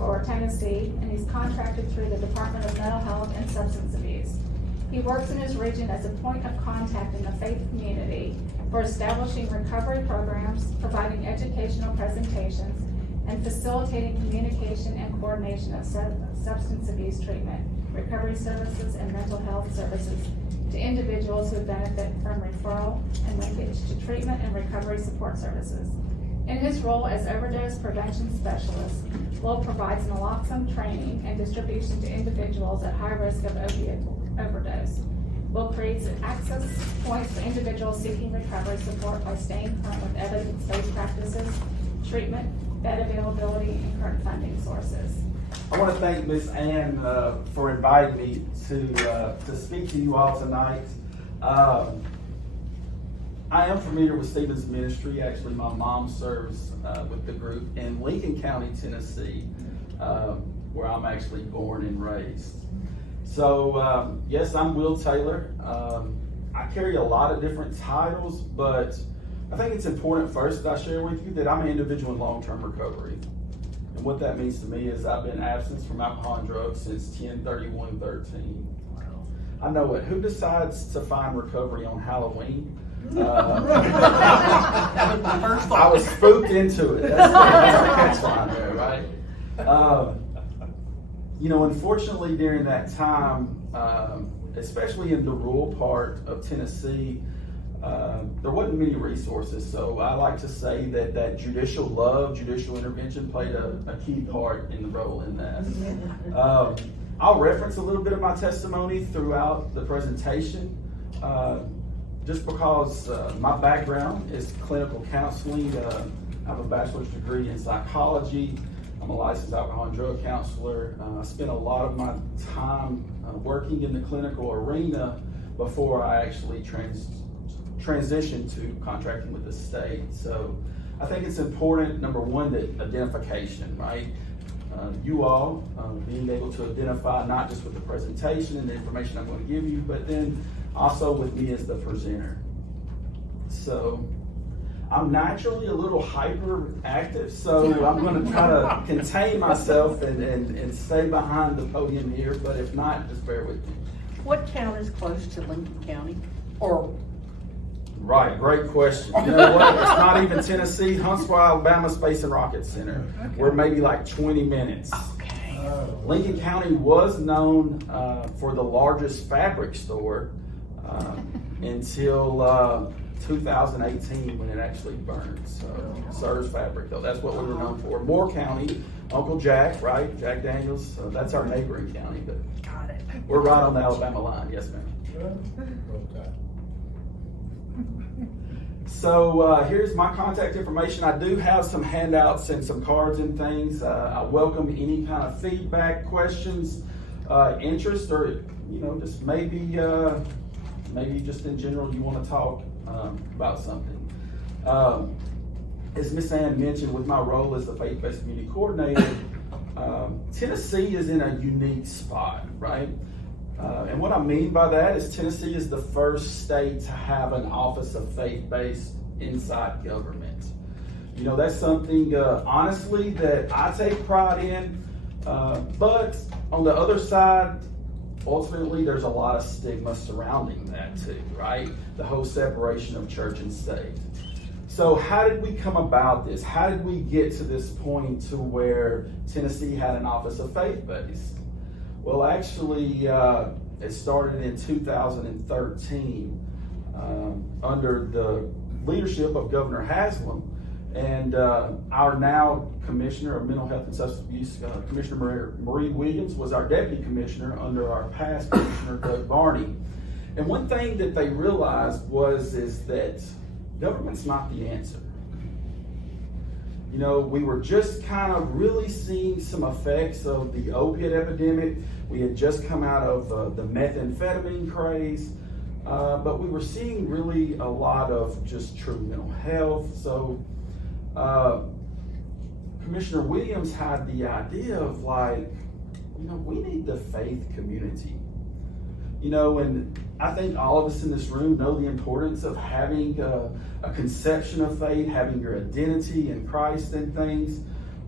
for Tennessee, and he's contracted through the Department of Mental Health and Substance Abuse. He works in his region as a point of contact in the faith community for establishing recovery programs, providing educational presentations, and facilitating communication and coordination of substance abuse treatment, recovery services, and mental health services to individuals who benefit from referral and linkage to treatment and recovery support services. In his role as overdose prevention specialist, Will provides naloxone training and distribution to individuals at high risk of opiate overdose. Will creates access points for individuals seeking recovery support by staying current with evidence-based practices, treatment, bed availability, and current funding sources. I want to thank Ms. Ann for inviting me to speak to you all tonight. I am familiar with Stephen's ministry. Actually, my mom serves with the group in Lincoln County, Tennessee, where I'm actually born and raised. So, yes, I'm Will Taylor. I carry a lot of different titles, but I think it's important first that I share with you that I'm an individual in long-term recovery. And what that means to me is I've been absent from alcohol and drugs since 10/31/13. Wow. I know it. Who decides to find recovery on Halloween? I was spooked into it. That's the catchline there, right? Unfortunately during that time, especially in the rural part of Tennessee, there wasn't many resources. So I like to say that judicial intervention played a key part in the role in that. I'll reference a little bit of my testimony throughout the presentation, just because my background is clinical counseling. I have a bachelor's degree in psychology. I'm a licensed alcohol and drug counselor. I spent a lot of my time working in the clinical arena before I actually transitioned to contracting with the state. So I think it's important, number one, that identification, right? You all being able to identify not just with the presentation and the information I'm going to give you, but then also with me as the presenter. So I'm naturally a little hyperactive, so I'm going to try to contain myself and stay behind the podium here, but if not, just bear with me. What town is close to Lincoln County? Or Right, great question. You know what? It's not even Tennessee. Huntsville, Alabama Space and Rocket Center. Okay. We're maybe like 20 minutes. Okay. Lincoln County was known for the largest fabric store until 2018 when it actually burned. So, Serves Fabric, though. That's what we were known for. Moore County, Uncle Jack, right? Jack Daniels. That's our neighboring county. But got it. We're right on the Alabama line. Yes, ma'am. Okay. So here's my contact information. I do have some handouts and some cards and things. I welcome any kind of feedback, questions, interest, or just maybe just in general you want to talk about something. As Miss Ann mentioned, with my role as the faith-based community coordinator, Tennessee is in a unique spot, right? And what I mean by that is Tennessee is the first state to have an office of faith-based inside government. That's something, honestly, that I take pride in. But on the other side, ultimately, there's a lot of stigma surrounding that too, right? The whole separation of church and state. So how did we come about this? How did we get to this point to where Tennessee had an office of faith-based? Well, actually, it started in 2013 under the leadership of Governor Haslam, and our now Commissioner of Mental Health and Substance Abuse, Commissioner Marie Williams, was our Deputy Commissioner under our past Commissioner, Doug Barney. And one thing that they realized is that government's not the answer. We were just kind of really seeing some effects of the opiate epidemic. We had just come out of the methamphetamine craze, but we were seeing really a lot of just true mental health. So Commissioner Williams had the idea of we need the faith community. And I think all of us in this room know the importance of having a conception of faith, having your identity in Christ and things.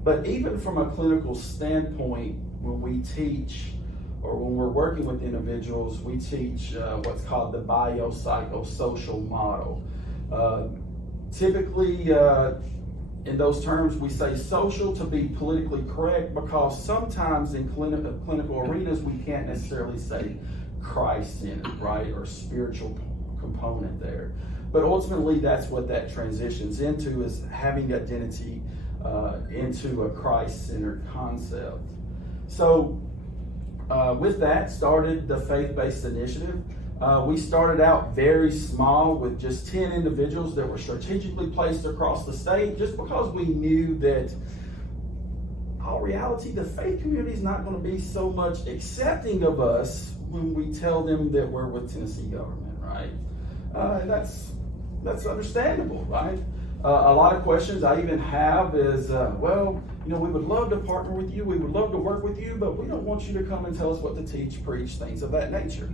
But even from a clinical standpoint, when we teach or when we're working with individuals, we teach what's called the biopsychosocial model. Typically, in those terms, we say social to be politically correct because sometimes in clinical arenas, we can't necessarily say Christ-centered, right, or spiritual component there. But ultimately, that's what that transitions into, is having identity into a Christ-centered concept. So with that, started the faith-based initiative. We started out very small with just 10 individuals that were strategically placed across the state, just because we knew that in all reality, the faith community is not going to be so much accepting of us when we tell them that we're with Tennessee government, right? That's understandable, right? A lot of questions I even have is, well, we would love to partner with you, we would love to work with you, but we don't want you to come and tell us what to teach, preach, things of that nature.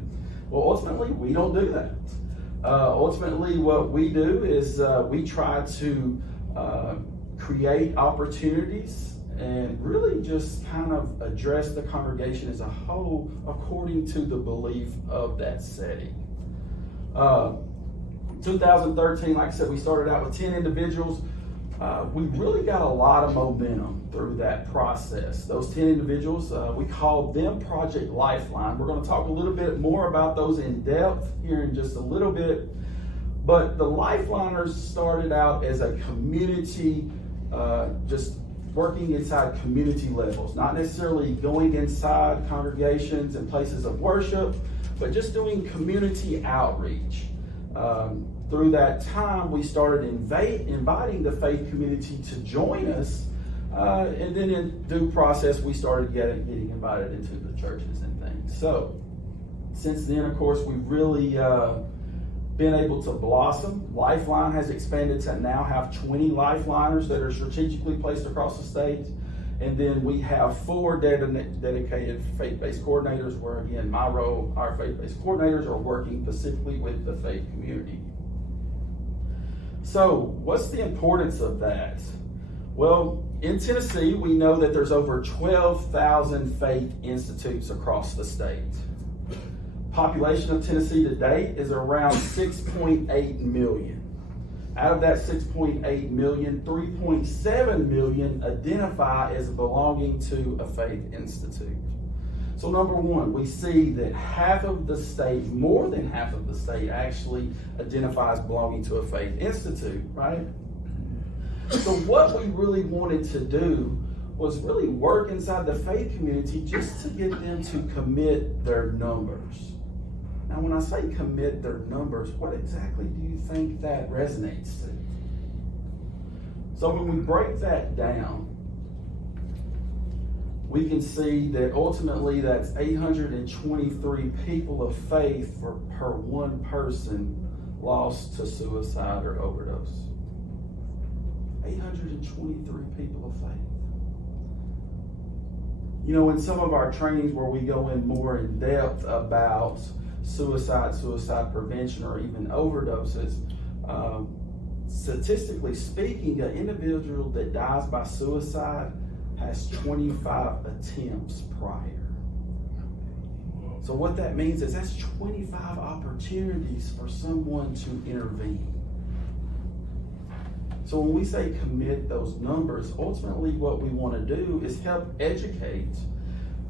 Well, ultimately, we don't do that. Ultimately, what we do is we try to create opportunities and really just kind of address the congregation as a whole according to the belief of that setting. 2013, like I said, we started out with 10 individuals. We really got a lot of momentum through that process. Those 10 individuals, we called them Project Lifeline. We're going to talk a little bit more about those in depth here in just a little bit. But the Lifeliners started out as a community, just working inside community levels, not necessarily going inside congregations and places of worship, but just doing community outreach. Through that time, we started inviting the faith community to join us, and then in due process, we started getting invited into the churches and things. So, since then, of course, we've really been able to blossom. Lifeline has expanded to now have 20 Lifeliners that are strategically placed across the state. And then we have 4 dedicated faith-based coordinators where, again, my role, our faith-based coordinators are working specifically with the faith community. So what's the importance of that? Well, in Tennessee, we know that there's over 12,000 faith institutes across the state. Population of Tennessee to date is around 6.8 million. Out of that 6.8 million, 3.7 million identify as belonging to a faith institute. So number one, we see that half of the state, more than half of the state, actually identifies belonging to a faith institute, right? So what we really wanted to do was really work inside the faith community just to get them to commit their numbers. Now, when I say commit their numbers, what exactly do you think that resonates to? So when we break that down, we can see that ultimately that's 823 people of faith per one person lost to suicide or overdose. 823 people of faith. In some of our trainings where we go in more in depth about suicide prevention, or even overdoses, statistically speaking, an individual that dies by suicide has 25 attempts prior. So what that means is that's 25 opportunities for someone to intervene. So when we say commit those numbers, ultimately what we want to do is help educate,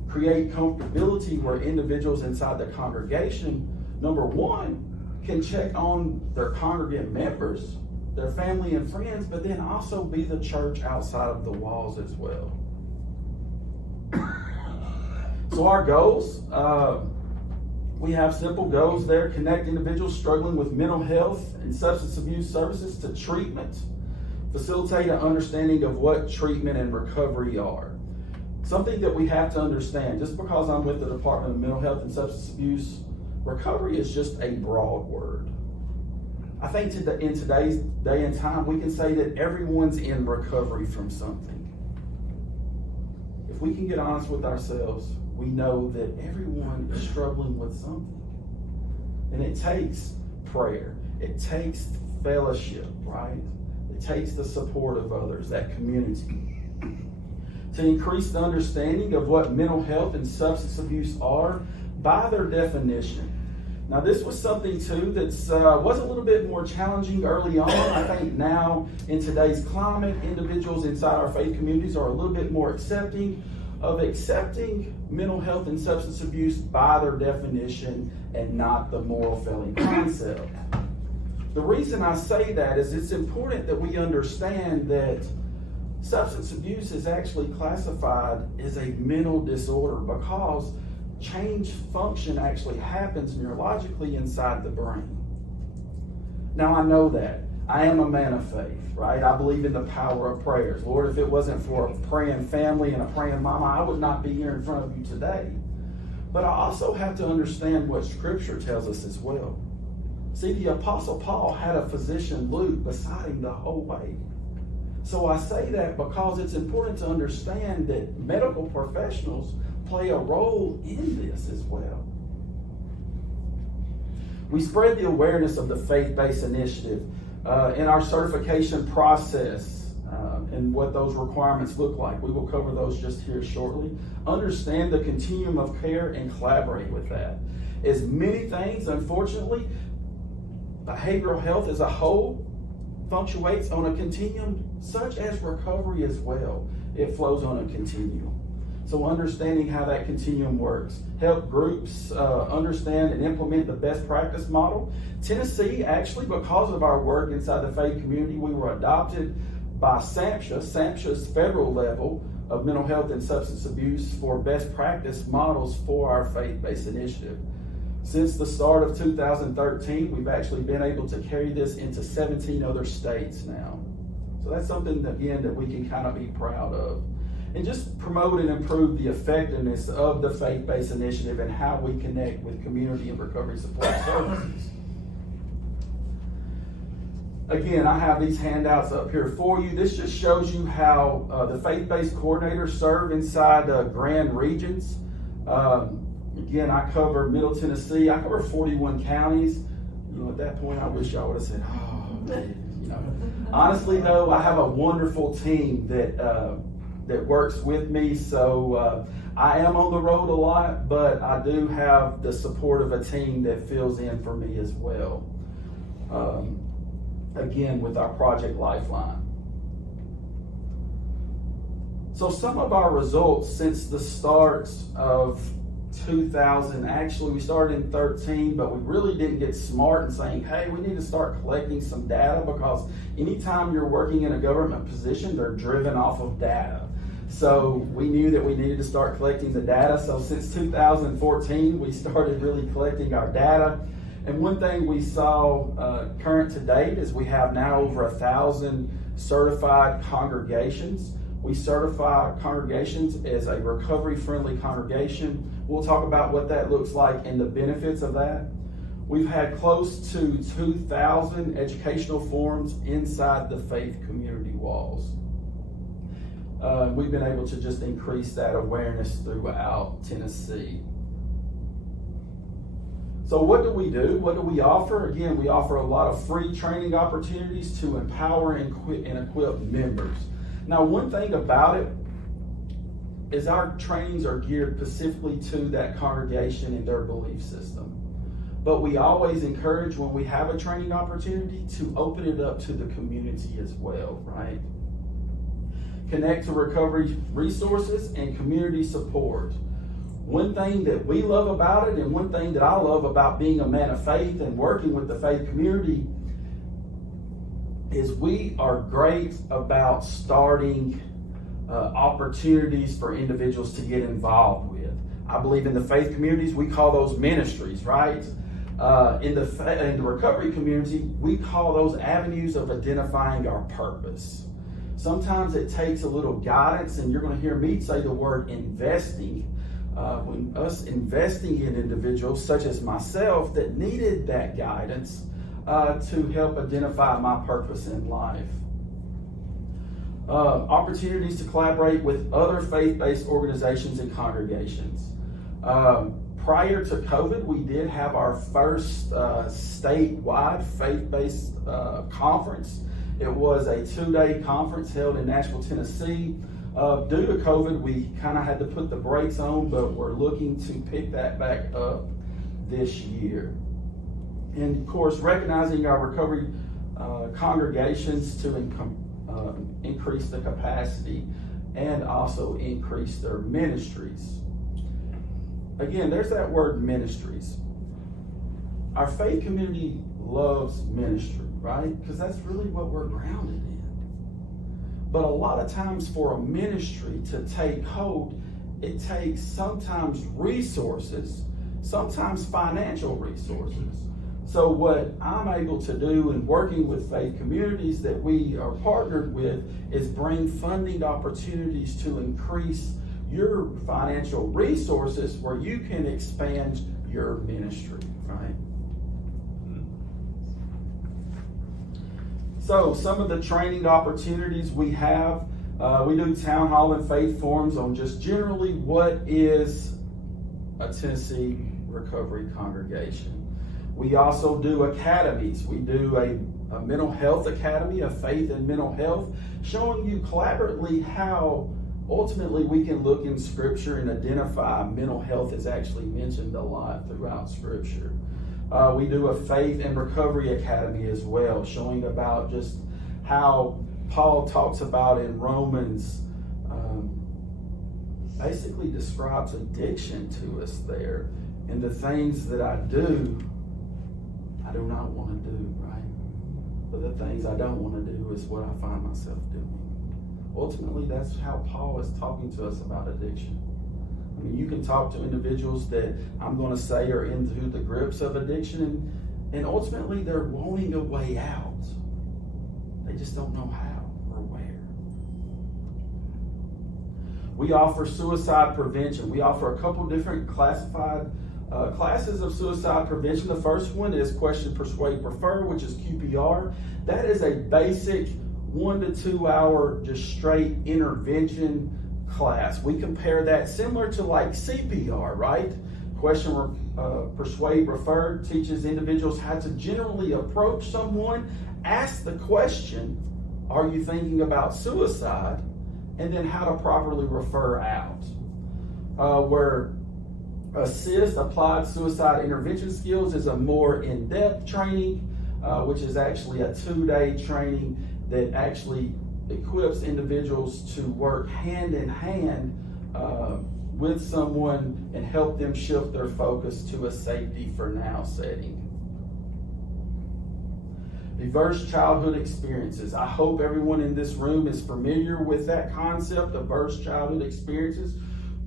create comfortability where individuals inside the congregation, number one, can check on their congregant members, their family and friends, but then also be the church outside of the walls as well. So our goals, we have simple goals there: connect individuals struggling with mental health and substance abuse services to treatment, facilitate an understanding of what treatment and recovery are. Something that we have to understand, just because I'm with the Department of Mental Health and Substance Abuse, recovery is just a broad word. I think in today's day and time, we can say that everyone's in recovery from something. If we can get honest with ourselves, we know that everyone is struggling with something. And it takes prayer. It takes fellowship, right? It takes the support of others, that community. to increase the understanding of what mental health and substance abuse are by their definition. Now, this was something too that's was a little bit more challenging early on. I think now in today's climate, individuals inside our faith communities are a little bit more accepting mental health and substance abuse by their definition and not the moral failing concept. The reason I say that is it's important that we understand that substance abuse is actually classified as a mental disorder because change function actually happens neurologically inside the brain. Now, I know that. I am a man of faith, right? I believe in the power of prayers. Lord, if it wasn't for a praying family and a praying mama, I would not be here in front of you today. But I also have to understand what Scripture tells us as well. See, the Apostle Paul had a physician, Luke, beside him the whole way. So I say that because it's important to understand that medical professionals play a role in this as well. We spread the awareness of the faith-based initiative in our certification process and what those requirements look like. We will cover those just here shortly. Understand the continuum of care and collaborate with that. As many things, unfortunately, behavioral health as a whole fluctuates on a continuum, such as recovery as well. It flows on a continuum. So understanding how that continuum works. Help groups understand and implement the best practice model. Tennessee, actually, because of our work inside the faith community, we were adopted by SAMHSA, SAMHSA's federal level of mental health and substance abuse for best practice models for our faith-based initiative. Since the start of 2013, we've actually been able to carry this into 17 other states now. So that's something, again, that we can kind of be proud of. And just promote and improve the effectiveness of the faith-based initiative and how we connect with community and recovery support services. Again, I have these handouts up here for you. This just shows you how the faith-based coordinators serve inside grand regions. Again, I cover Middle Tennessee. I cover 41 counties. You know, at that point, I wish I would have said, oh, man. You know. Honestly, though, I have a wonderful team that works with me. So I am on the road a lot, but I do have the support of a team that fills in for me as well. Again, with our Project Lifeline. So some of our results since the start of 2000, actually we started in 13, but we really didn't get smart in saying, hey, we need to start collecting some data, because anytime you're working in a government position, they're driven off of data. So we knew that we needed to start collecting the data. So since 2014, we started really collecting our data. And one thing we saw current to date is we have now over 1,000 certified congregations. We certify congregations as a recovery-friendly congregation. We'll talk about what that looks like and the benefits of that. We've had close to 2,000 educational forums inside the faith community walls. We've been able to just increase that awareness throughout Tennessee. So what do we do? What do we offer? Again, we offer a lot of free training opportunities to empower and equip members. Now, one thing about it is our trainings are geared specifically to that congregation and their belief system. But we always encourage, when we have a training opportunity, to open it up to the community as well, right? Connect to recovery resources and community support. One thing that we love about it, and one thing that I love about being a man of faith and working with the faith community, is we are great about starting opportunities for individuals to get involved with. I believe in the faith communities, we call those ministries, right? In the recovery community, we call those avenues of identifying our purpose. Sometimes it takes a little guidance, and you're going to hear me say the word investing. When us investing in individuals such as myself that needed that guidance to help identify my purpose in life. Opportunities to collaborate with other faith-based organizations and congregations. Prior to COVID, we did have our first statewide faith-based conference. It was a 2-day conference held in Nashville, Tennessee. Due to COVID, we kind of had to put the brakes on, but we're looking to pick that back up this year. And of course, recognizing our recovery congregations to increase the capacity and also increase their ministries. Again, there's that word ministries. Our faith community loves ministry, right? Because that's really what we're grounded in. But a lot of times for a ministry to take hold, it takes sometimes resources, sometimes financial resources. So what I'm able to do in working with faith communities that we are partnered with is bring funding opportunities to increase your financial resources where you can expand your ministry, right? So some of the training opportunities we have, we do town hall and faith forums on just generally what is a Tennessee recovery congregation. We also do academies. We do a mental health academy, a faith and mental health, showing you collaboratively how ultimately we can look in Scripture and identify mental health is actually mentioned a lot throughout Scripture. We do a faith and recovery academy as well, showing about just how Paul talks about in Romans, basically describes addiction to us there. And the things that I do not want to do, right? But the things I don't want to do is what I find myself doing. Ultimately, that's how Paul is talking to us about addiction. I mean, you can talk to individuals that I'm going to say are into the grips of addiction, and ultimately they're wanting a way out. They just don't know how or where. We offer suicide prevention. We offer a couple different classified classes of suicide prevention. The first one is Question, Persuade, Refer, which is QPR. That is a basic 1 to 2 hour just straight intervention class. We compare that similar to like CPR, right? Question, Persuade, Refer teaches individuals how to generally approach someone, ask the question, are you thinking about suicide? And then how to properly refer out. Where Assist, Applied Suicide Intervention Skills, is a more in-depth training, which is actually a 2-day training that actually equips individuals to work hand in hand with someone and help them shift their focus to a safety for now setting. Diverse childhood experiences. I hope everyone in this room is familiar with that concept of diverse childhood experiences.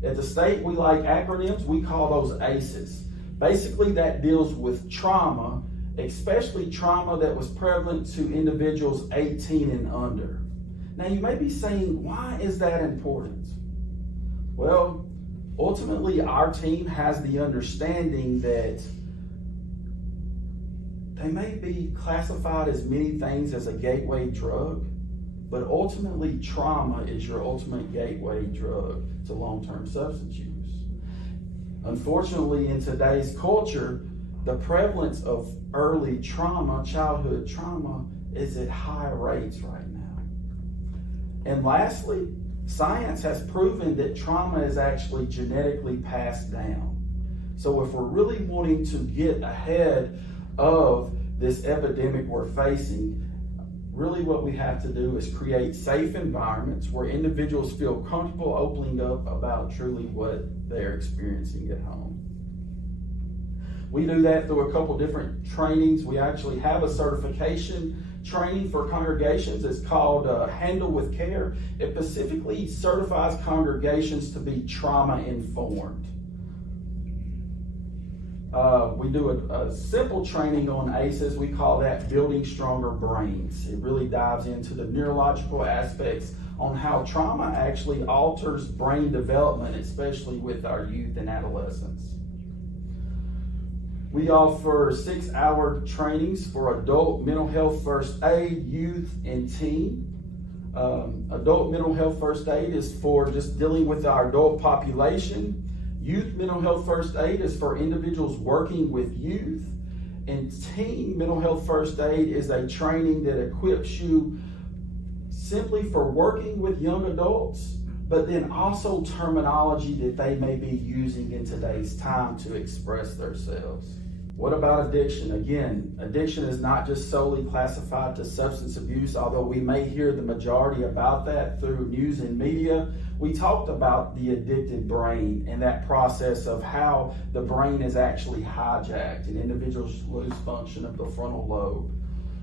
At the state, we like acronyms. We call those ACEs. Basically, that deals with trauma, especially trauma that was prevalent to individuals 18 and under. Now, you may be saying, why is that important? Well, ultimately, our team has the understanding that they may be classified as many things as a gateway drug, but ultimately, trauma is your ultimate gateway drug to long-term substance use. Unfortunately, in today's culture, the prevalence of early trauma, childhood trauma, is at high rates right now. And lastly, science has proven that trauma is actually genetically passed down. So if we're really wanting to get ahead of this epidemic we're facing, really what we have to do is create safe environments where individuals feel comfortable opening up about truly what they're experiencing at home. We do that through a couple different trainings. We actually have a certification training for congregations. It's called Handle with Care. It specifically certifies congregations to be trauma informed. We do a simple training on ACEs. We call that Building Stronger Brains. It really dives into the neurological aspects on how trauma actually alters brain development, especially with our youth and adolescents. We offer 6-hour trainings for adult mental health first aid, youth, and teen. Adult mental health first aid is for just dealing with our adult population. Youth mental health first aid is for individuals working with youth. And teen mental health first aid is a training that equips you simply for working with young adults, but then also terminology that they may be using in today's time to express themselves. What about addiction? Again, addiction is not just solely classified to substance abuse, although we may hear the majority about that through news and media. We talked about the addicted brain and that process of how the brain is actually hijacked and individuals lose function of the frontal lobe.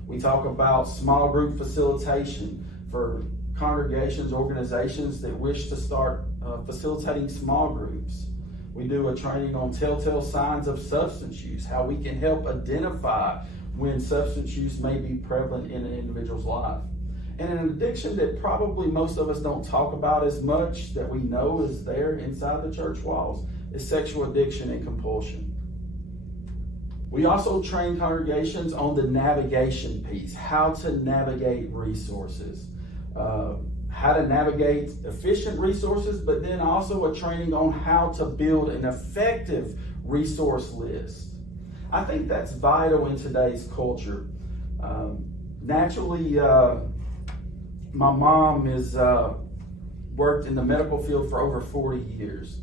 We talk about small group facilitation for congregations, organizations that wish to start facilitating small groups. We do a training on telltale signs of substance use, how we can help identify when substance use may be prevalent in an individual's life. And an addiction that probably most of us don't talk about as much that we know is there inside the church walls is sexual addiction and compulsion. We also train congregations on the navigation piece, how to navigate resources. How to navigate efficient resources, but then also a training on how to build an effective resource list. I think that's vital in today's culture. Naturally, my mom has worked in the medical field for over 40 years.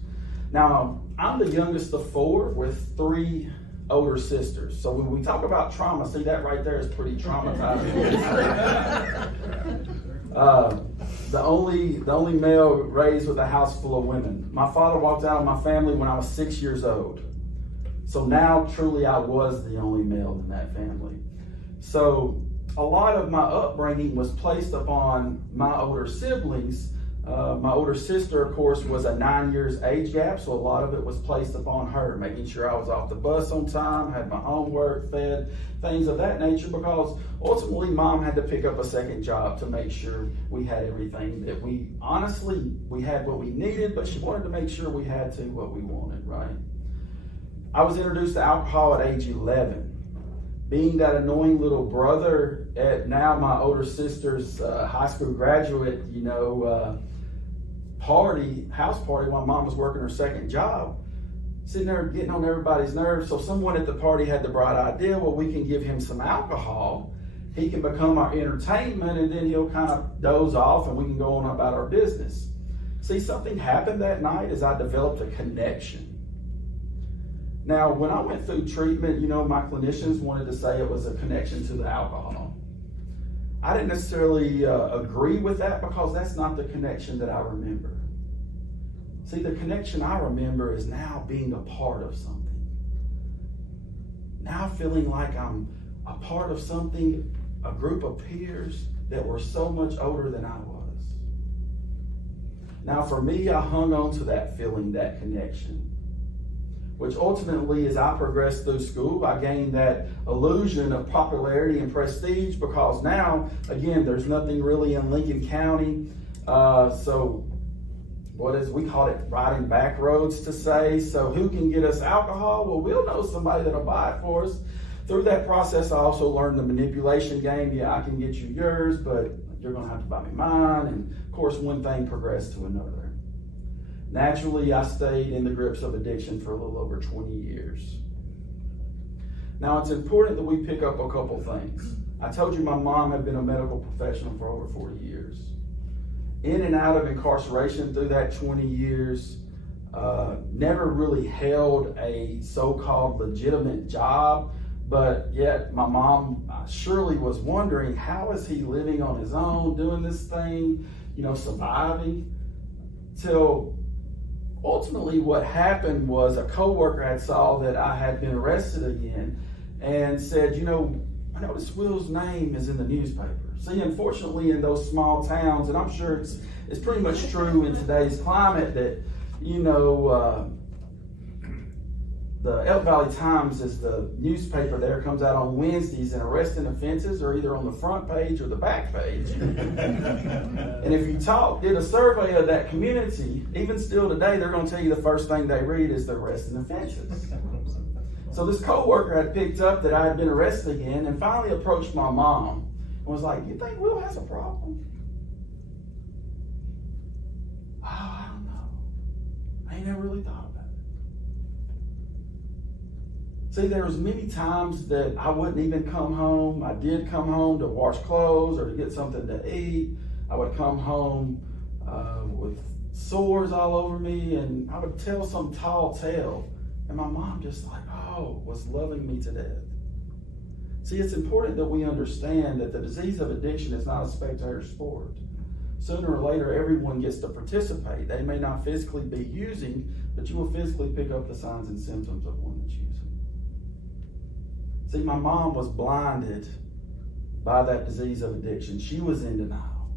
Now, I'm the youngest of four with 3 older sisters. So when we talk about trauma, see that right there is pretty traumatizing. The only male raised with a house full of women. My father walked out of my family when I was 6 years old. So now truly I was the only male in that family. So a lot of my upbringing was placed upon my older siblings. My older sister, of course, was a 9 years age gap, so a lot of it was placed upon her, making sure I was off the bus on time, had my homework, fed, things of that nature, because ultimately mom had to pick up a second job to make sure we had everything that we had what we needed, but she wanted to make sure we had what we wanted, right? I was introduced to alcohol at age 11. Being that annoying little brother at now my older sister's high school graduate, house party while mom was working her second job, sitting there getting on everybody's nerves. So someone at the party had the bright idea, well, we can give him some alcohol. He can become our entertainment, and then he'll kind of doze off and we can go on about our business. See, something happened that night as I developed a connection. Now, when I went through treatment, my clinicians wanted to say it was a connection to the alcohol. I didn't necessarily agree with that because that's not the connection that I remember. See, the connection I remember is now being a part of something. Now feeling like I'm a part of something, a group of peers that were so much older than I was. Now for me, I hung on to that feeling, that connection, which ultimately, as I progressed through school, I gained that illusion of popularity and prestige because now, again, there's nothing really in Lincoln County. We call it riding back roads to say. So who can get us alcohol? Well, we'll know somebody that'll buy it for us. Through that process, I also learned the manipulation game. Yeah, I can get you yours, but you're going to have to buy me mine. And of course, one thing progressed to another. Naturally, I stayed in the grips of addiction for a little over 20 years. Now, it's important that we pick up a couple things. I told you my mom had been a medical professional for over 40 years. In and out of incarceration through that 20 years, never really held a so-called legitimate job, but yet my mom surely was wondering, how is he living on his own, doing this thing, surviving? Till ultimately what happened was a coworker had saw that I had been arrested again and said, I noticed Will's name is in the newspaper. See, unfortunately in those small towns, and I'm sure it's pretty much true in today's climate that, the Elk Valley Times is the newspaper there, comes out on Wednesdays, and arresting offenses are either on the front page or the back page. And if you did a survey of that community, even still today, they're going to tell you the first thing they read is the arresting offenses. So this coworker had picked up that I had been arrested again and finally approached my mom and was like, "You think Will has a problem?" "Oh, I don't know. I ain't never really thought about it." See, there was many times that I wouldn't even come home. I did come home to wash clothes or to get something to eat. I would come home with sores all over me, and I would tell some tall tale, and my mom just like, was loving me to death. See, it's important that we understand that the disease of addiction is not a spectator sport. Sooner or later, everyone gets to participate. They may not physically be using, but you will physically pick up the signs and symptoms of one that's using. See, my mom was blinded by that disease of addiction. She was in denial.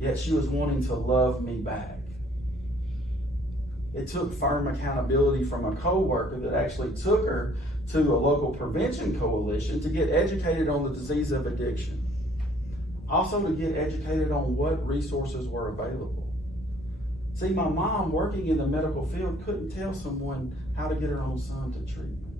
Yet she was wanting to love me back. It took firm accountability from a coworker that actually took her to a local prevention coalition to get educated on the disease of addiction. Also to get educated on what resources were available. See, my mom, working in the medical field, couldn't tell someone how to get her own son to treatment.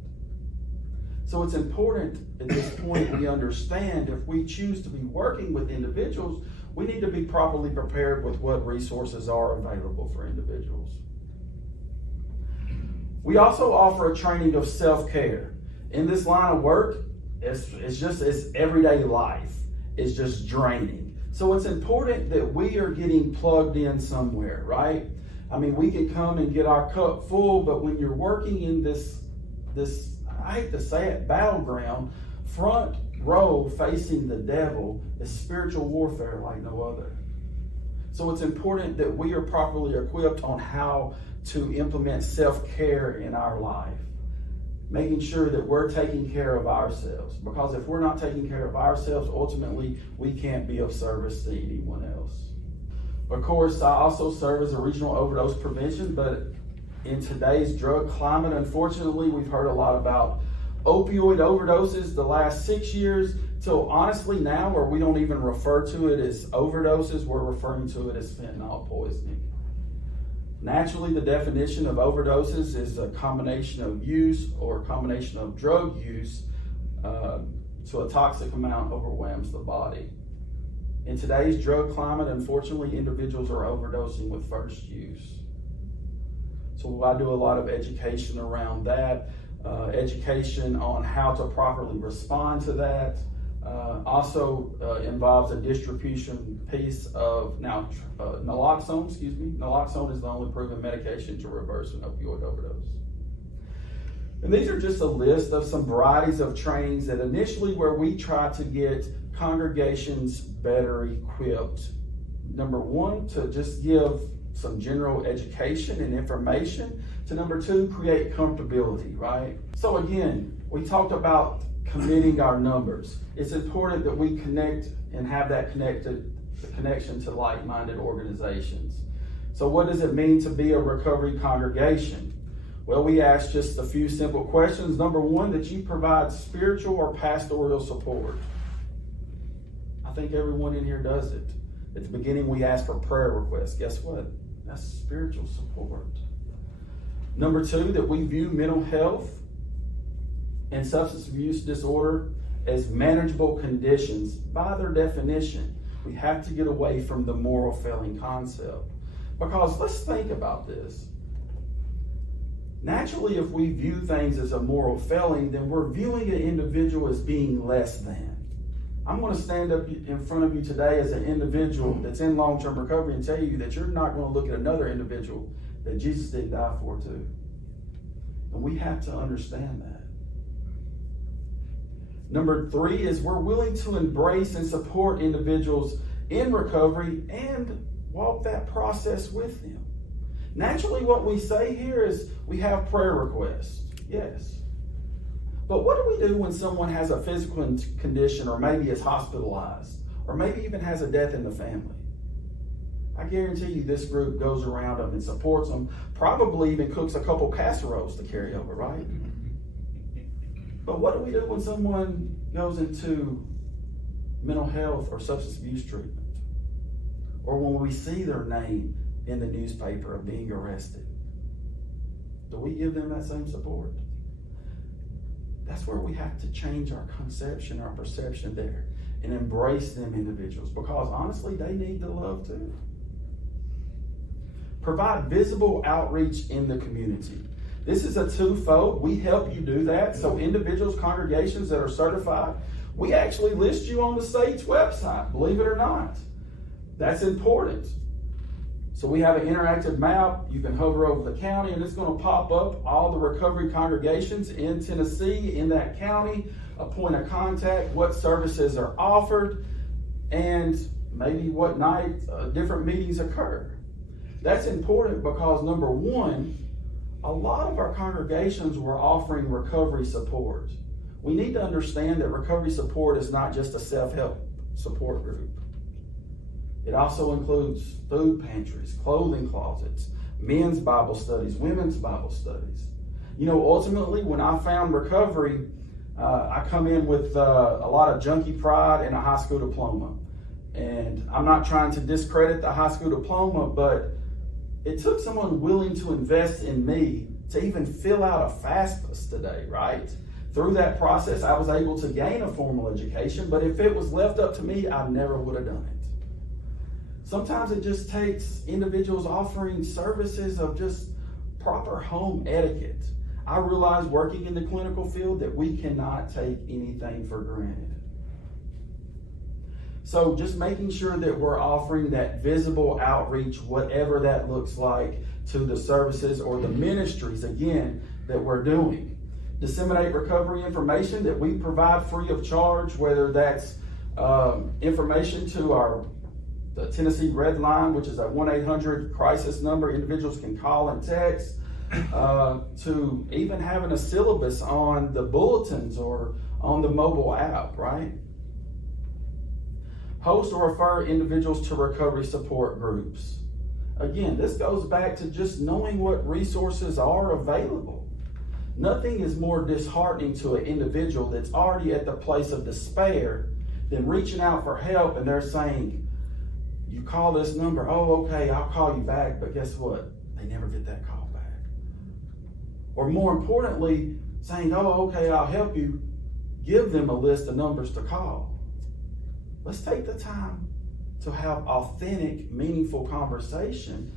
So it's important at this point we understand if we choose to be working with individuals, we need to be properly prepared with what resources are available for individuals. We also offer a training of self-care. In this line of work, it's everyday life. It's just draining. So it's important that we are getting plugged in somewhere, right? I mean, we can come and get our cup full, but when you're working in this, I hate to say it, battleground, front row facing the devil is spiritual warfare like no other. So it's important that we are properly equipped on how to implement self-care in our life. Making sure that we're taking care of ourselves. Because if we're not taking care of ourselves, ultimately, we can't be of service to anyone else. Of course, I also serve as a regional overdose prevention, but in today's drug climate, unfortunately, we've heard a lot about opioid overdoses the last 6 years till honestly now where we don't even refer to it as overdoses, we're referring to it as fentanyl poisoning. Naturally, the definition of overdoses is a combination of use or a combination of drug use to a toxic amount overwhelms the body. In today's drug climate, unfortunately, individuals are overdosing with first use. So I do a lot of education around that, education on how to properly respond to that. Also involves a distribution piece of naloxone. Naloxone is the only proven medication to reverse an opioid overdose. And these are just a list of some varieties of trainings that initially where we try to get congregations better equipped. Number one, to just give some general education and information. To number two, create comfortability, right? So again, we talked about committing our numbers. It's important that we connect and have that connection to like-minded organizations. So what does it mean to be a recovery congregation? Well, we ask just a few simple questions. Number one, that you provide spiritual or pastoral support. I think everyone in here does it. At the beginning, we ask for prayer requests. Guess what? That's spiritual support. Number two, that we view mental health and substance abuse disorder as manageable conditions by their definition. We have to get away from the moral failing concept. Because let's think about this. Naturally, if we view things as a moral failing, then we're viewing an individual as being less than. I'm going to stand up in front of you today as an individual that's in long-term recovery and tell you that you're not going to look at another individual that Jesus didn't die for too. And we have to understand that. Number three is we're willing to embrace and support individuals in recovery and walk that process with them. Naturally, what we say here is we have prayer requests. Yes. But what do we do when someone has a physical condition or maybe is hospitalized or maybe even has a death in the family? I guarantee you this group goes around them and supports them, probably even cooks a couple casseroles to carry over, right? But what do we do when someone goes into mental health or substance abuse treatment? Or when we see their name in the newspaper of being arrested? Do we give them that same support? That's where we have to change our conception, our perception there, and embrace them individuals, because honestly, they need the love too. Provide visible outreach in the community. This is a twofold. We help you do that. So individuals, congregations that are certified, we actually list you on the state's website, believe it or not. That's important. So we have an interactive map. You can hover over the county and it's going to pop up all the recovery congregations in Tennessee, in that county, a point of contact, what services are offered, and maybe what night different meetings occur. That's important because, number one, a lot of our congregations were offering recovery support. We need to understand that recovery support is not just a self-help support group. It also includes food pantries, clothing closets, men's Bible studies, women's Bible studies. You know, ultimately, when I found recovery, I come in with a lot of junkie pride and a high school diploma. And I'm not trying to discredit the high school diploma, but it took someone willing to invest in me to even fill out a FAFSA today, right? Through that process, I was able to gain a formal education, but if it was left up to me, I never would have done it. Sometimes it just takes individuals offering services of just proper home etiquette. I realize working in the clinical field that we cannot take anything for granted. So just making sure that we're offering that visible outreach, whatever that looks like, to the services or the ministries, again, that we're doing. Disseminate recovery information that we provide free of charge, whether that's information to the Tennessee Red Line, which is a 1-800 crisis number individuals can call and text, to even having a syllabus on the bulletins or on the mobile app, right? Host or refer individuals to recovery support groups. Again, this goes back to just knowing what resources are available. Nothing is more disheartening to an individual that's already at the place of despair than reaching out for help and they're saying, you call this number, oh, okay, I'll call you back, but guess what? They never get that call back. Or more importantly, saying, oh, okay, I'll help you. Give them a list of numbers to call. Let's take the time to have authentic, meaningful conversation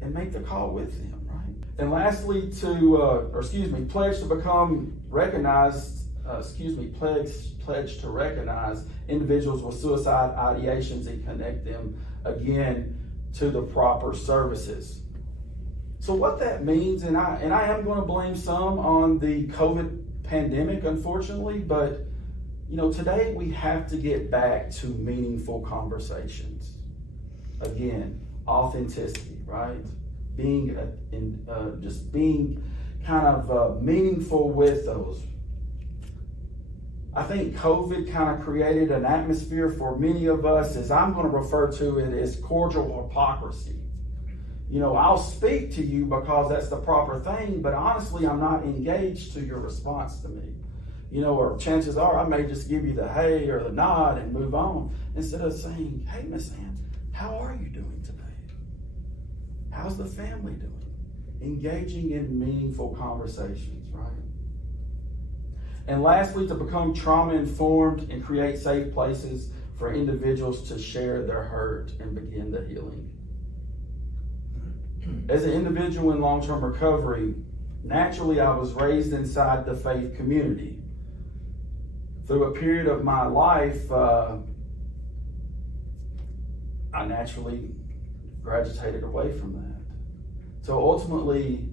and make the call with them, right? And lastly, pledge to become recognized, pledge to recognize individuals with suicide ideations and connect them again to the proper services. So what that means, and I am going to blame some on the COVID pandemic, unfortunately, but you know, today we have to get back to meaningful conversations. Again, authenticity, right? Being kind of meaningful with those. I think COVID kind of created an atmosphere for many of us, as I'm going to refer to it, as cordial hypocrisy. You know, I'll speak to you because that's the proper thing, but honestly, I'm not engaged to your response to me. You know, or chances are I may just give you the hey or the nod and move on instead of saying, hey, Miss Ann, how are you doing today? How's the family doing? Engaging in meaningful conversations, right? And lastly, to become trauma-informed and create safe places for individuals to share their hurt and begin the healing. As an individual in long-term recovery, naturally I was raised inside the faith community. Through a period of my life, I naturally gravitated away from that. So ultimately,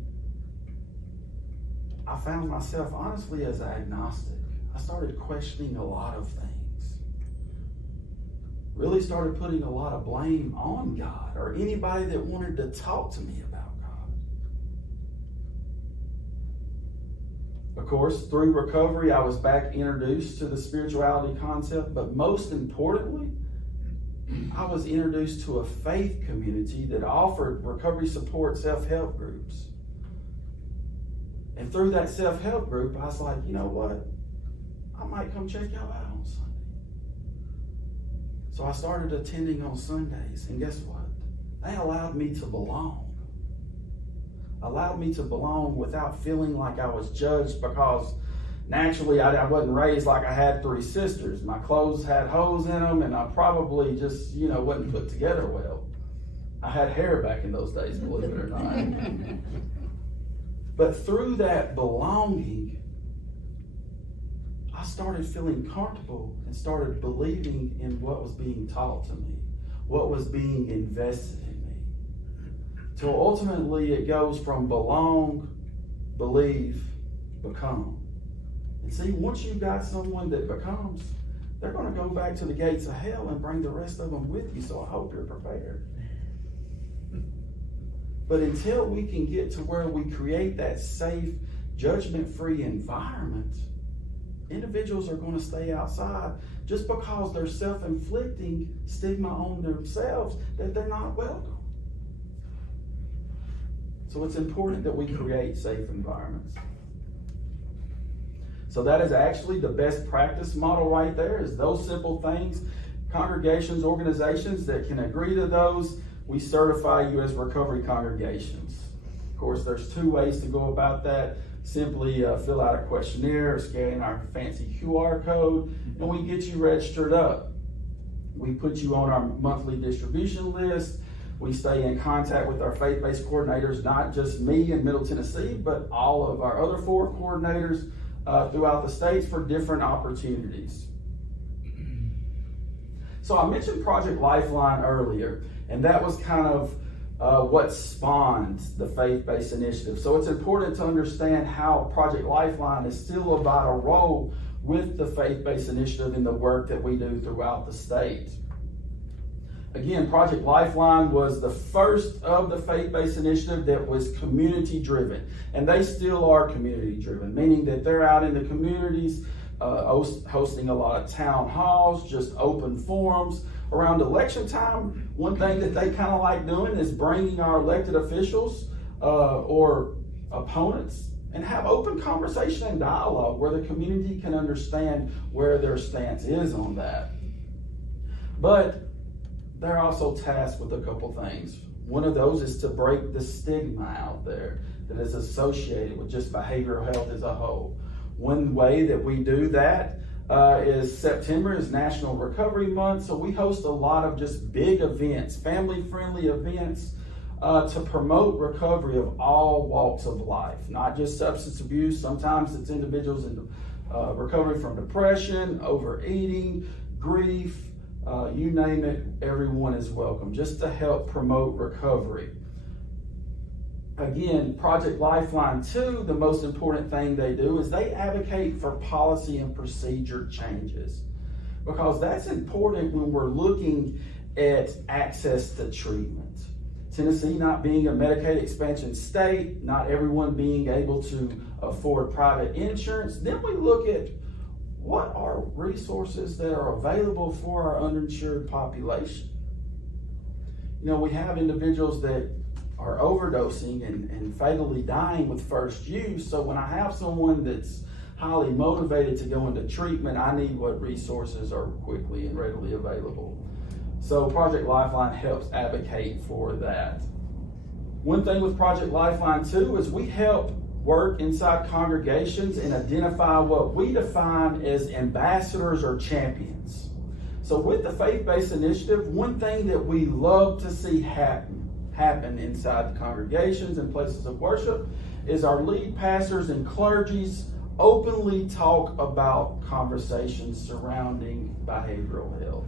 I found myself honestly as agnostic. I started questioning a lot of things. Really started putting a lot of blame on God or anybody that wanted to talk to me about God. Of course, through recovery, I was back introduced to the spirituality concept, but most importantly, I was introduced to a faith community that offered recovery support self-help groups. And through that self-help group, I was like, you know what? I might come check y'all out on Sunday. So I started attending on Sundays, and guess what? They allowed me to belong. Allowed me to belong without feeling like I was judged because naturally I wasn't raised like I had 3 sisters. My clothes had holes in them, and I probably just, wasn't put together well. I had hair back in those days, believe it or not. But through that belonging, I started feeling comfortable and started believing in what was being taught to me, what was being invested in me. till ultimately it goes from belong, believe, become. And see, once you've got someone that becomes, they're going to go back to the gates of hell and bring the rest of them with you, so I hope you're prepared. But until we can get to where we create that safe, judgment-free environment, individuals are going to stay outside just because they're self-inflicting stigma on themselves that they're not welcome. So it's important that we create safe environments. So that is actually the best practice model right there, is those simple things. Congregations, organizations that can agree to those, we certify you as recovery congregations. Of course, there's two ways to go about that. Simply fill out a questionnaire or scan our fancy QR code, and we get you registered up. We put you on our monthly distribution list. We stay in contact with our faith-based coordinators, not just me in Middle Tennessee, but all of our other 4 coordinators throughout the states for different opportunities. So I mentioned Project Lifeline earlier, and that was kind of what spawned the faith-based initiative. So it's important to understand how Project Lifeline is still about a role with the faith-based initiative in the work that we do throughout the state. Again, Project Lifeline was the first of the faith-based initiative that was community-driven. And they still are community-driven, meaning that they're out in the communities hosting a lot of town halls, just open forums. Around election time, one thing that they kind of like doing is bringing our elected officials or opponents and have open conversation and dialogue where the community can understand where their stance is on that. But they're also tasked with a couple things. One of those is to break the stigma out there that is associated with just behavioral health as a whole. One way that we do that is September is National Recovery Month, so we host a lot of just big events, family-friendly events to promote recovery of all walks of life, not just substance abuse. Sometimes it's individuals in recovery from depression, overeating, grief, you name it, everyone is welcome, just to help promote recovery. Again, Project Lifeline 2, the most important thing they do is they advocate for policy and procedure changes, because that's important when we're looking at access to treatment. Tennessee not being a Medicaid expansion state, not everyone being able to afford private insurance, then we look at what are resources that are available for our uninsured population. You know, we have individuals that are overdosing and fatally dying with first use. So when I have someone that's highly motivated to go into treatment, I need what resources are quickly and readily available. So Project Lifeline helps advocate for that. One thing with Project Lifeline too is we help work inside congregations and identify what we define as ambassadors or champions. So with the faith-based initiative, one thing that we love to see happen inside the congregations and places of worship is our lead pastors and clergies openly talk about conversations surrounding behavioral health.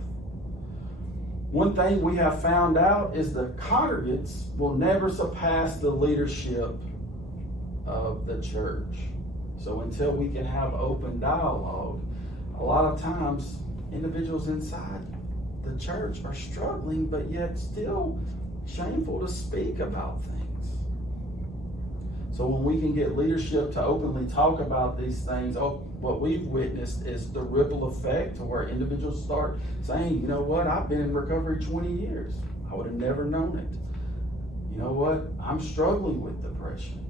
One thing we have found out is the congregants will never surpass the leadership of the church. So until we can have open dialogue, a lot of times individuals inside the church are struggling, but yet still shameful to speak about things. So when we can get leadership to openly talk about these things, what we've witnessed is the ripple effect to where individuals start saying, you know what, I've been in recovery 20 years. I would have never known it. You know what, I'm struggling with depression.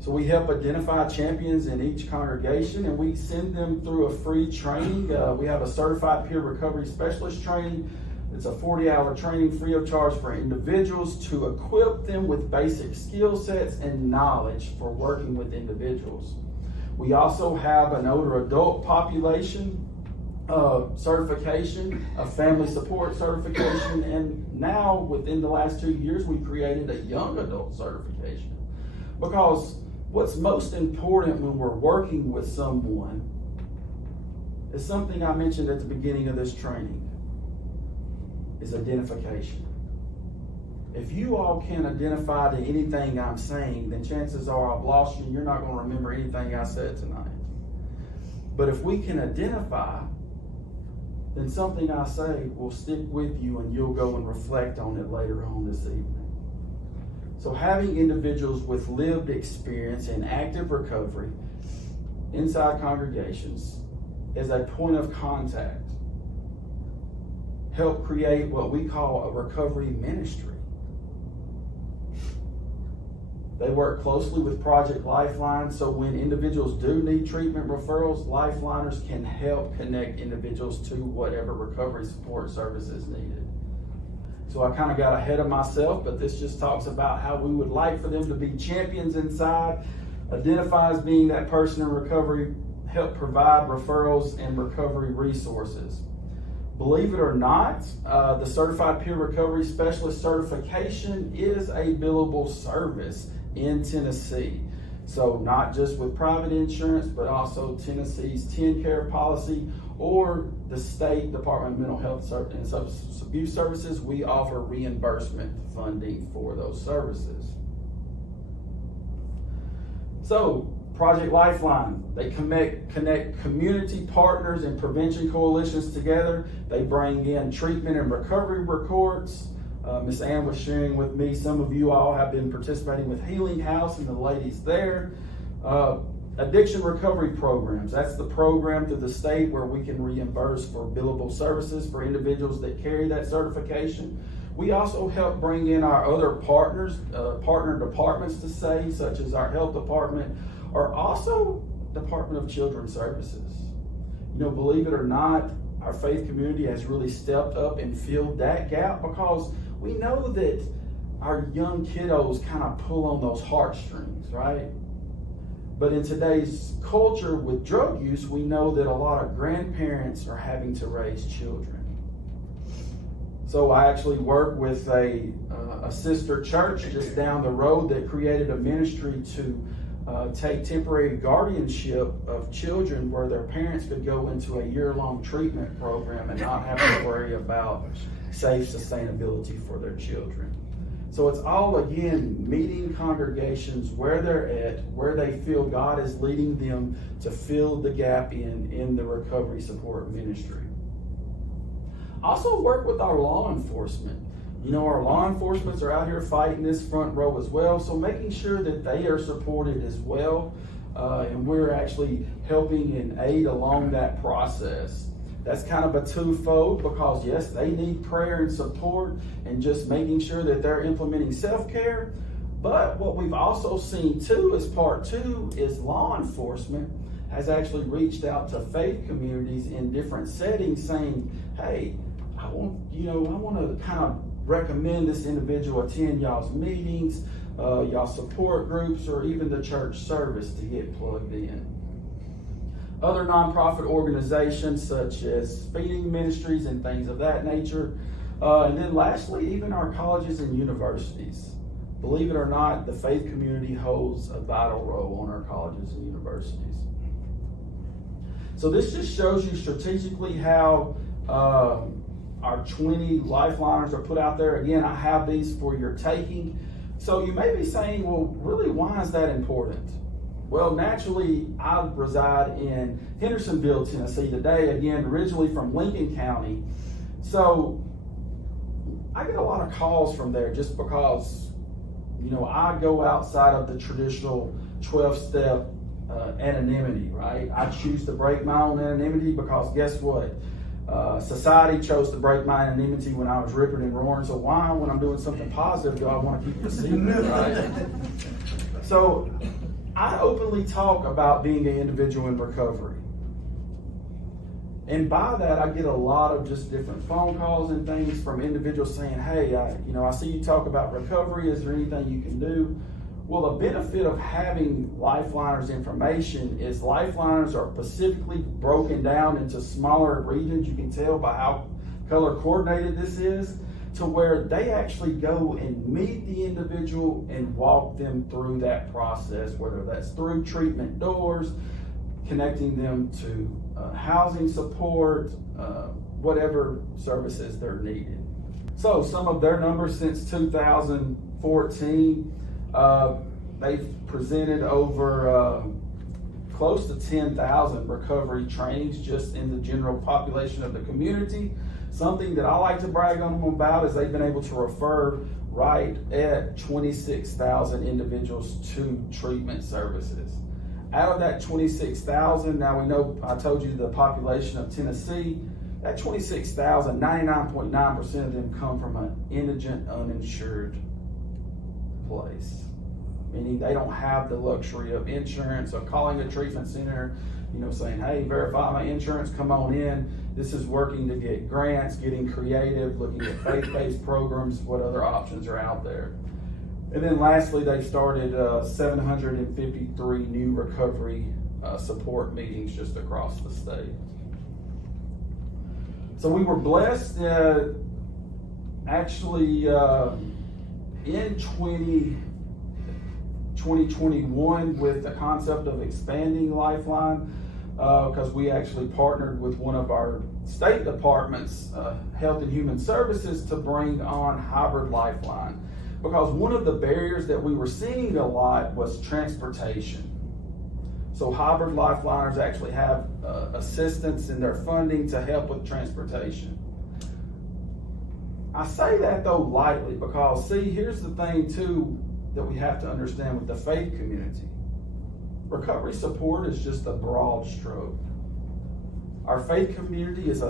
So we help identify champions in each congregation, and we send them through a free training. We have a certified peer recovery specialist training. It's a 40-hour training free of charge for individuals to equip them with basic skill sets and knowledge for working with individuals. We also have an older adult population certification, a family support certification, and now within the last 2 years we created a young adult certification. Because what's most important when we're working with someone is something I mentioned at the beginning of this training, is identification. If you all can identify to anything I'm saying, then chances are I've lost you and you're not going to remember anything I said tonight. But if we can identify, then something I say will stick with you and you'll go and reflect on it later on this evening. So having individuals with lived experience in active recovery inside congregations as a point of contact help create what we call a recovery ministry. They work closely with Project Lifeline, so when individuals do need treatment referrals, Lifeliners can help connect individuals to whatever recovery support service is needed. So I kind of got ahead of myself, but this just talks about how we would like for them to be champions inside, identifies being that person in recovery, help provide referrals and recovery resources. Believe it or not, the Certified Peer Recovery Specialist certification is a billable service in Tennessee. So not just with private insurance, but also Tennessee's TennCare policy or the State Department of Mental Health and Substance Abuse Services. We offer reimbursement funding for those services. So Project Lifeline, they connect community partners and prevention coalitions together. They bring in treatment and recovery reports. Ms. Ann was sharing with me, some of you all have been participating with Healing House and the ladies there. Addiction recovery programs, that's the program through the state where we can reimburse for billable services for individuals that carry that certification. We also help bring in our other partners, partner departments to say, such as our health department, or also Department of Children's Services. You know, believe it or not, our faith community has really stepped up and filled that gap because we know that our young kiddos kind of pull on those heartstrings, right? But in today's culture with drug use, we know that a lot of grandparents are having to raise children. So I actually work with a sister church just down the road that created a ministry to take temporary guardianship of children where their parents could go into a year-long treatment program and not have to worry about safe sustainability for their children. So it's all, again, meeting congregations where they're at, where they feel God is leading them to fill the gap in the recovery support ministry. Also work with our law enforcement. You know, our law enforcement are out here fighting this front row as well, so making sure that they are supported as well, and we're actually helping and aid along that process. That's kind of a twofold because, yes, they need prayer and support and just making sure that they're implementing self-care. But what we've also seen too as part two is law enforcement has actually reached out to faith communities in different settings saying, hey, I want to kind of recommend this individual attend y'all's meetings, y'all support groups, or even the church service to get plugged in. Other nonprofit organizations such as feeding ministries and things of that nature. And then lastly, even our colleges and universities. Believe it or not, the faith community holds a vital role on our colleges and universities. So this just shows you strategically how our 20 lifeliners are put out there. Again, I have these for your taking. So you may be saying, well, really, why is that important? Well, naturally, I reside in Hendersonville, Tennessee today, again, originally from Lincoln County. So I get a lot of calls from there just because, you know, I go outside of the traditional 12-step anonymity, right? I choose to break my own anonymity because guess what? Society chose to break my anonymity when I was ripping and roaring. So why, when I'm doing something positive, do I want to keep the secret, right? So I openly talk about being an individual in recovery. And by that, I get a lot of just different phone calls and things from individuals saying, hey, I see you talk about recovery. Is there anything you can do? Well, the benefit of having Lifeliners information is Lifeliners are specifically broken down into smaller regions. You can tell by how color coordinated this is, to where they actually go and meet the individual and walk them through that process, whether that's through treatment doors, connecting them to housing support, whatever services they're needed. So some of their numbers since 2014, they've presented over close to 10,000 recovery trainings just in the general population of the community. Something that I like to brag on them about is they've been able to refer right at 26,000 individuals to treatment services. Out of that 26,000, now we know, I told you the population of Tennessee, that 26,000, 99.9% of them come from an indigent, uninsured place. Meaning they don't have the luxury of insurance or calling a treatment center, saying, hey, verify my insurance, come on in. This is working to get grants, getting creative, looking at faith-based programs, what other options are out there. And then lastly, they started 753 new recovery support meetings just across the state. So we were blessed actually in 2021 with the concept of expanding Lifeline, because we actually partnered with one of our state departments, Health and Human Services, to bring on hybrid Lifeline. Because one of the barriers that we were seeing a lot was transportation. So hybrid Lifeliners actually have assistance in their funding to help with transportation. I say that though lightly because, see, here's the thing too that we have to understand with the faith community. Recovery support is just a broad stroke. Our faith community is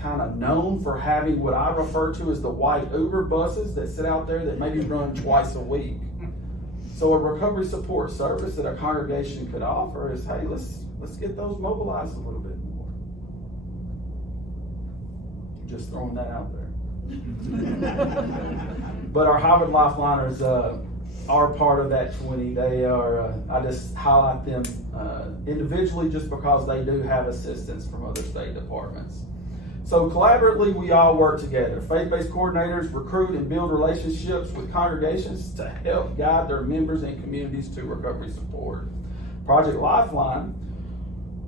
kind of known for having what I refer to as the white Uber buses that sit out there that maybe run twice a week. So a recovery support service that a congregation could offer is, hey, let's get those mobilized a little bit more. Just throwing that out there. But our hybrid Lifeliners are part of that 20. They are, I just highlight them individually just because they do have assistance from other state departments. So collaboratively, we all work together. Faith-based coordinators recruit and build relationships with congregations to help guide their members and communities to recovery support. Project Lifeline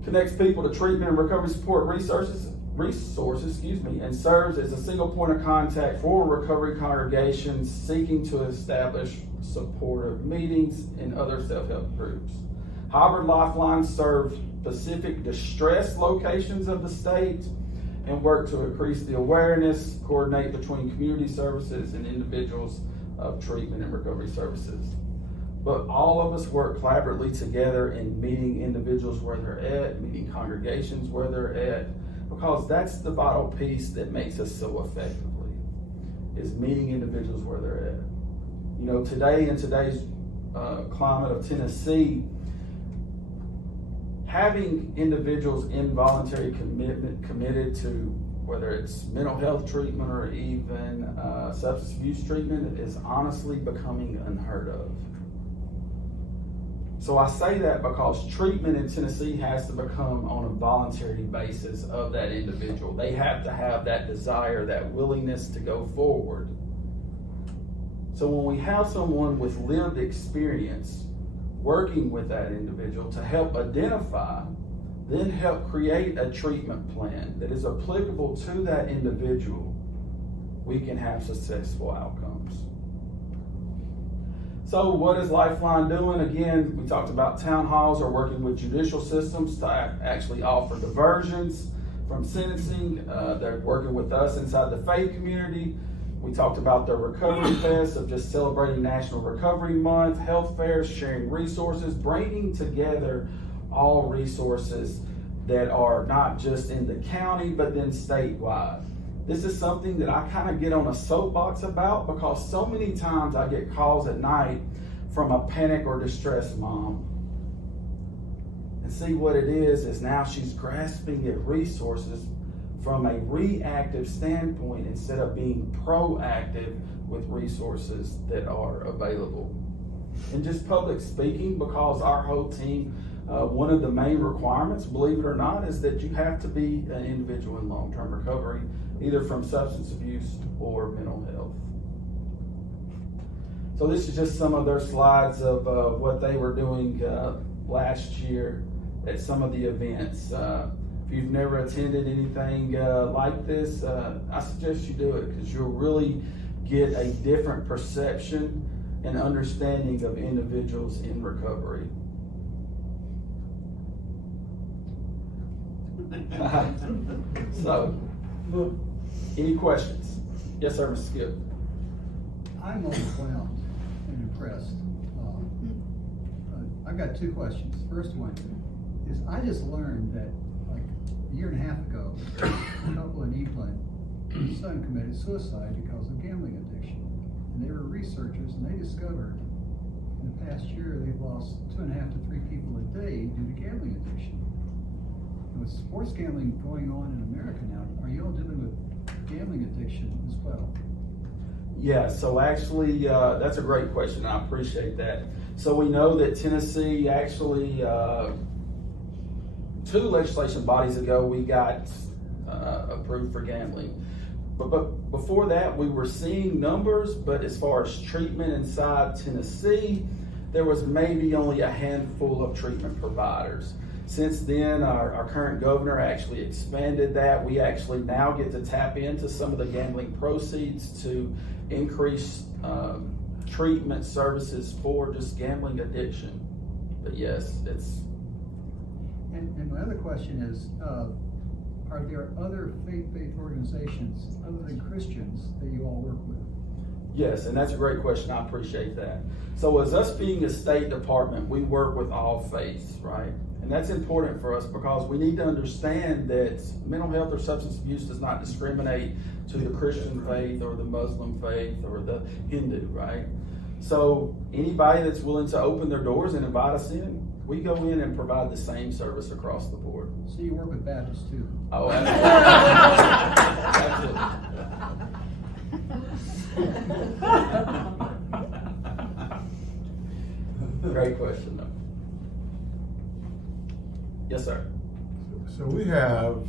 connects people to treatment and recovery support resources, and serves as a single point of contact for recovery congregations seeking to establish supportive meetings and other self-help groups. Hybrid Lifeline serves specific distress locations of the state and work to increase the awareness, coordinate between community services and individuals of treatment and recovery services. But all of us work collaboratively together in meeting individuals where they're at, meeting congregations where they're at, because that's the vital piece that makes us so effectively, is meeting individuals where they're at. Today in today's climate of Tennessee, having individuals in voluntary committed to whether it's mental health treatment or even substance abuse treatment is honestly becoming unheard of. So I say that because treatment in Tennessee has to become on a voluntary basis of that individual. They have to have that desire, that willingness to go forward. So when we have someone with lived experience working with that individual to help identify, then help create a treatment plan that is applicable to that individual, we can have successful outcomes. So what is Lifeline doing? Again, we talked about town halls are working with judicial systems to actually offer diversions from sentencing. They're working with us inside the faith community. We talked about their recovery fest of just celebrating National Recovery Month, health fairs, sharing resources, bringing together all resources that are not just in the county, but then statewide. This is something that I kind of get on a soapbox about because so many times I get calls at night from a panic or distressed mom. And see what it is now she's grasping at resources from a reactive standpoint instead of being proactive with resources that are available. And just public speaking, because our whole team, one of the main requirements, believe it or not, is that you have to be an individual in long-term recovery, either from substance abuse or mental health. So this is just some of their slides of what they were doing last year at some of the events. If If you've never attended anything like this, I suggest you do it because you'll really get a different perception and understanding of individuals in recovery. So, any questions? Yes, sir, Mr. Skip. I'm overwhelmed and impressed. I've got two questions. First one is, I just learned that like a year and a half ago, a couple in Evelyn, his son committed suicide because of gambling addiction. And they were researchers and they discovered in the past year they've lost 2.5 to 3 people a day due to gambling addiction. And with sports gambling going on in America now, are you all dealing with gambling addiction as well? Yeah, so actually, that's a great question. I appreciate that. So we know that Tennessee actually, 2 legislation bodies ago, we got approved for gambling. But before that, we were seeing numbers, but as far as treatment inside Tennessee, there was maybe only a handful of treatment providers. Since then, our current governor actually expanded that. We actually now get to tap into some of the gambling proceeds to increase treatment services for just gambling addiction. But yes, it's... And my other question is, are there other faith-based organizations other than Christians that you all work with? Yes, and that's a great question. I appreciate that. So as us being a state department, we work with all faiths, right? And that's important for us because we need to understand that mental health or substance abuse does not discriminate to the Christian faith or the Muslim faith or the Hindu, right? So anybody that's willing to open their doors and invite us in, we go in and provide the same service across the board. So you work with Baptists too? Oh, absolutely. Absolutely. Great question, though. Yes, sir. So we have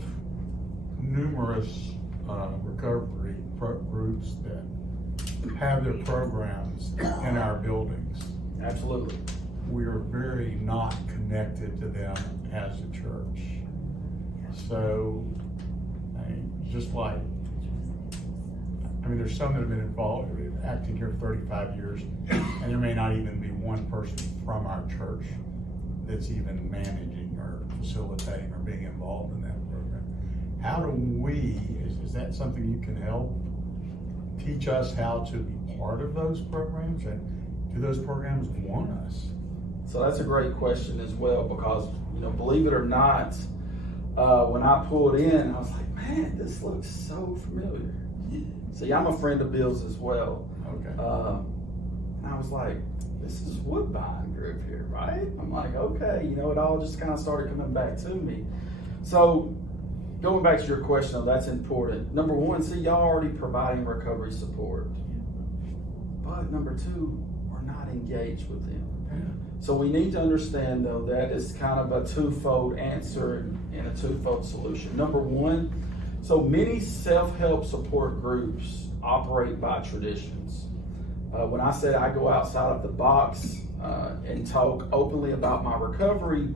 numerous recovery groups that have their programs in our buildings. Absolutely. We are very not connected to them as a church. So, just like, there's some that have been involved, acting here 35 years, and there may not even be one person from our church that's even managing or facilitating or being involved in that program. How do we, is that something you can help teach us how to be part of those programs, and do those programs want us? So that's a great question as well because, believe it or not, when I pulled in, I was like, man, this looks so familiar. See, I'm a friend of Bill's as well. Okay. And I was like, this is Woodbine group here, right? I'm like, okay, it all just kind of started coming back to me. So going back to your question, though, that's important. Number one, see, y'all already providing recovery support. But number two, we're not engaged with them. Yeah. So we need to understand, though, that is kind of a twofold answer and a twofold solution. Number one, so many self-help support groups operate by traditions. When I said I go outside of the box and talk openly about my recovery,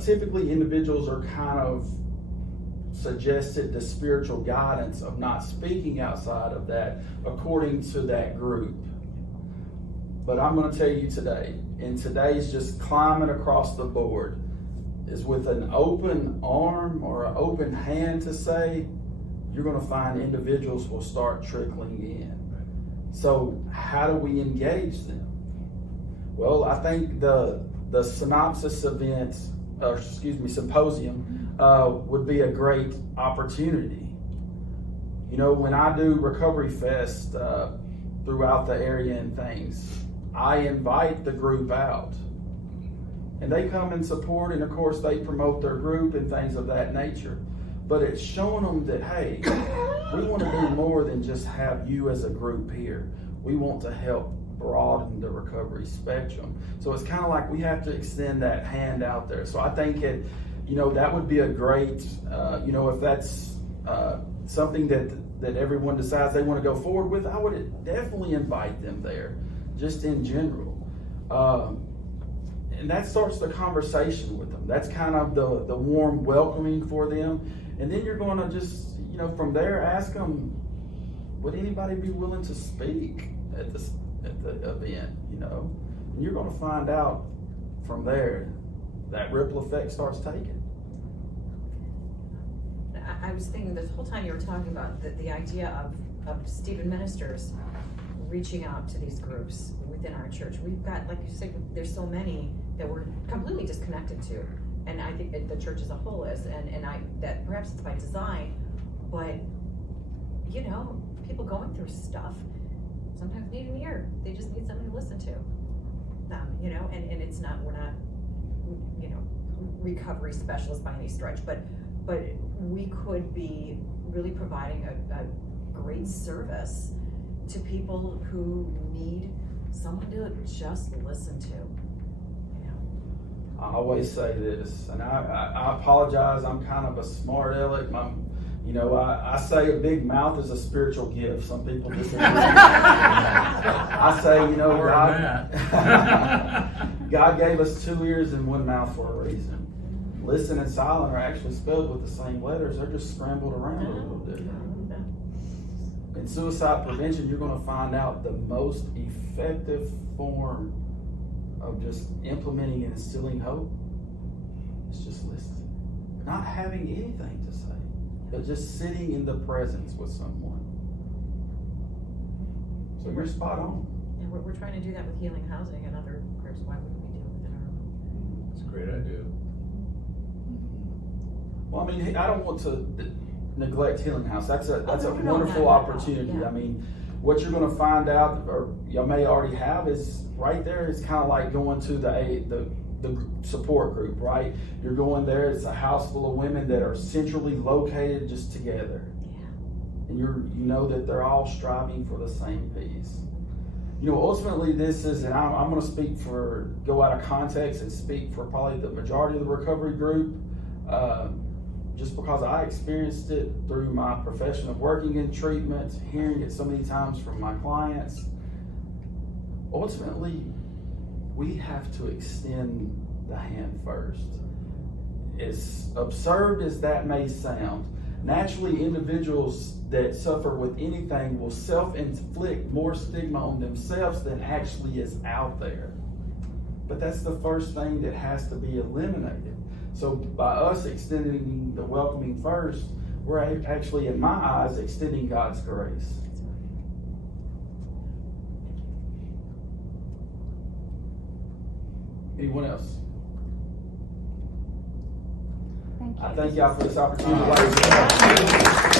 typically individuals are kind of suggested the spiritual guidance of not speaking outside of that according to that group. But I'm going to tell you today, and today's just climate across the board, is with an open arm or an open hand to say, you're going to find individuals will start trickling in. So how do we engage them? Well, I think the synopsis event, symposium, would be a great opportunity. When I do Recovery Fest throughout the area and things, I invite the group out. And they come and support, and of course they promote their group and things of that nature. But it's showing them that, hey, we want to do more than just have you as a group here. We want to help broaden the recovery spectrum. So it's kind of like we have to extend that hand out there. So I think that would be a great, if that's something that everyone decides they want to go forward with, I would definitely invite them there, just in general. And that starts the conversation with them. That's kind of the warm welcoming for them. And then you're going to just, from there, ask them, would anybody be willing to speak at the event, And you're going to find out from there that ripple effect starts taking. I was thinking this whole time you were talking about the idea of Stephen ministers reaching out to these groups within our church. We've got, like you said, there's so many that we're completely disconnected to. And I think that the church as a whole is, and that perhaps it's by design, but people going through stuff sometimes need an ear. They just need somebody to listen to them, and it's not, we're not, recovery specialists by any stretch, but we could be really providing a great service to people who need someone to just listen to, I always say this, and I apologize, I'm kind of a smart aleck. I say a big mouth is a spiritual gift. Some people disagree. I say, God gave us 2 ears and 1 mouth for a reason. Listen and silent are actually spelled with the same letters. They're just scrambled around a little bit. In suicide prevention, you're going to find out the most effective form of just implementing and instilling hope is just listening. Not having anything to say, but just sitting in the presence with someone. So you're spot on. And we're trying to do that with healing housing and other groups. Why wouldn't we do it within our own? It's a great idea. Well, I don't want to neglect Healing House. That's a no, wonderful no, opportunity. yeah. What you're going to find out, or you may already have, is right there. It's kind of like going to the support group, right? You're going there. It's a house full of women that are centrally located, just together, and you know that they're all striving for the same peace. Ultimately, this is, and I'm going to go out of context and speak for probably the majority of the recovery group. Just because I experienced it through my profession of working in treatment, hearing it so many times from my clients. Ultimately, we have to extend the hand first. As absurd as that may sound, naturally individuals that suffer with anything will self-inflict more stigma on themselves than actually is out there. But that's the first thing that has to be eliminated. So by us extending the welcoming first, we're actually, in my eyes, extending God's grace. Anyone else? Thank you. I thank y'all for this opportunity.